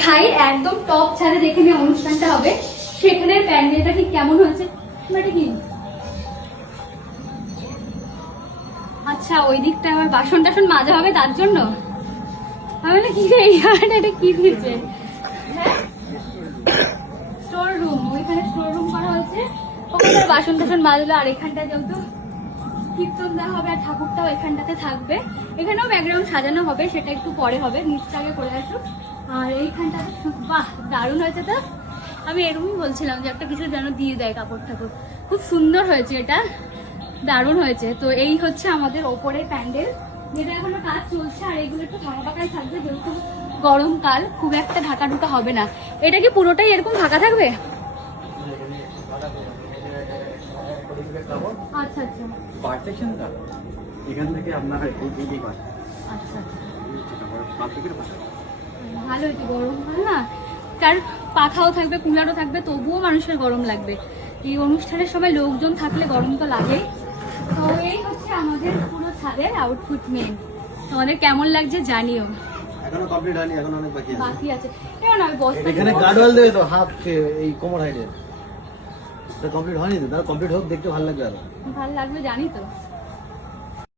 দেখাই একদম টপ ছাড়ে যেখানে অনুষ্ঠানটা হবে সেখানের প্যান্ডেলটা ঠিক কেমন হয়েছে। এটা কি? আচ্ছা, ওই দিকটা আবার বাসন টাসন মাজা হবে তার জন্য। আমি বলি কি এটা কি দিয়েছে? স্টোর রুম, ওইখানে স্টোর রুম করা হয়েছে, ওখানে বাসন টাসন মাজলো। আর এখানটা যেহেতু কীর্তন দেওয়া হবে আর ঠাকুরটাও এখানটাতে থাকবে, এখানেও ব্যাকগ্রাউন্ড সাজানো হবে, সেটা একটু পরে হবে, নিচটা আগে করে আসুক। আর এইখানটাতে বাহ দারুণ হয়েছে তো। আমি এরকমই বলছিলাম যে একটা কিছু যেন দিয়ে দেয় কাপড় ঠাকুর, খুব সুন্দর হয়েছে, এটা দারুণ হয়েছে। তো এই হচ্ছে আমাদের ওপরে প্যান্ডেল, যেটা এখনো কাজ চলছে। আর এইগুলো একটু ফাঁকা ফাঁকাই থাকবে, যেহেতু গরমকাল খুব একটা ঢাকা ঢুকা হবে না। এটা কি পুরোটাই এরকম ফাঁকা থাকবে? আচ্ছা আচ্ছা, এখান থেকে আপনারা আচ্ছা ভালো হয়েছে। গরমকাল না, তার পাখাও থাকবে, কুলারও থাকবে, তবুও মানুষের গরম লাগবে। এই অনুষ্ঠানের সময় লোকজন থাকলে গরম তো লাগেই। তো এই হচ্ছে আমাদের পুরো ছাদের আউটফিট মেন। তোমাদের কেমন লাগছে জানিও। এখনো কমপ্লিট হয়নি, এখন অনেক বাকি আছে। কেমন হবে বস্তা? এখানে গার্ডওয়াল দেবে তো হাফ এই কোমর হাইটে। এটা কমপ্লিট হয়নি তো, তাহলে কমপ্লিট হোক, দেখতে ভালো লাগবে। আরো ভালো লাগবে জানি তো।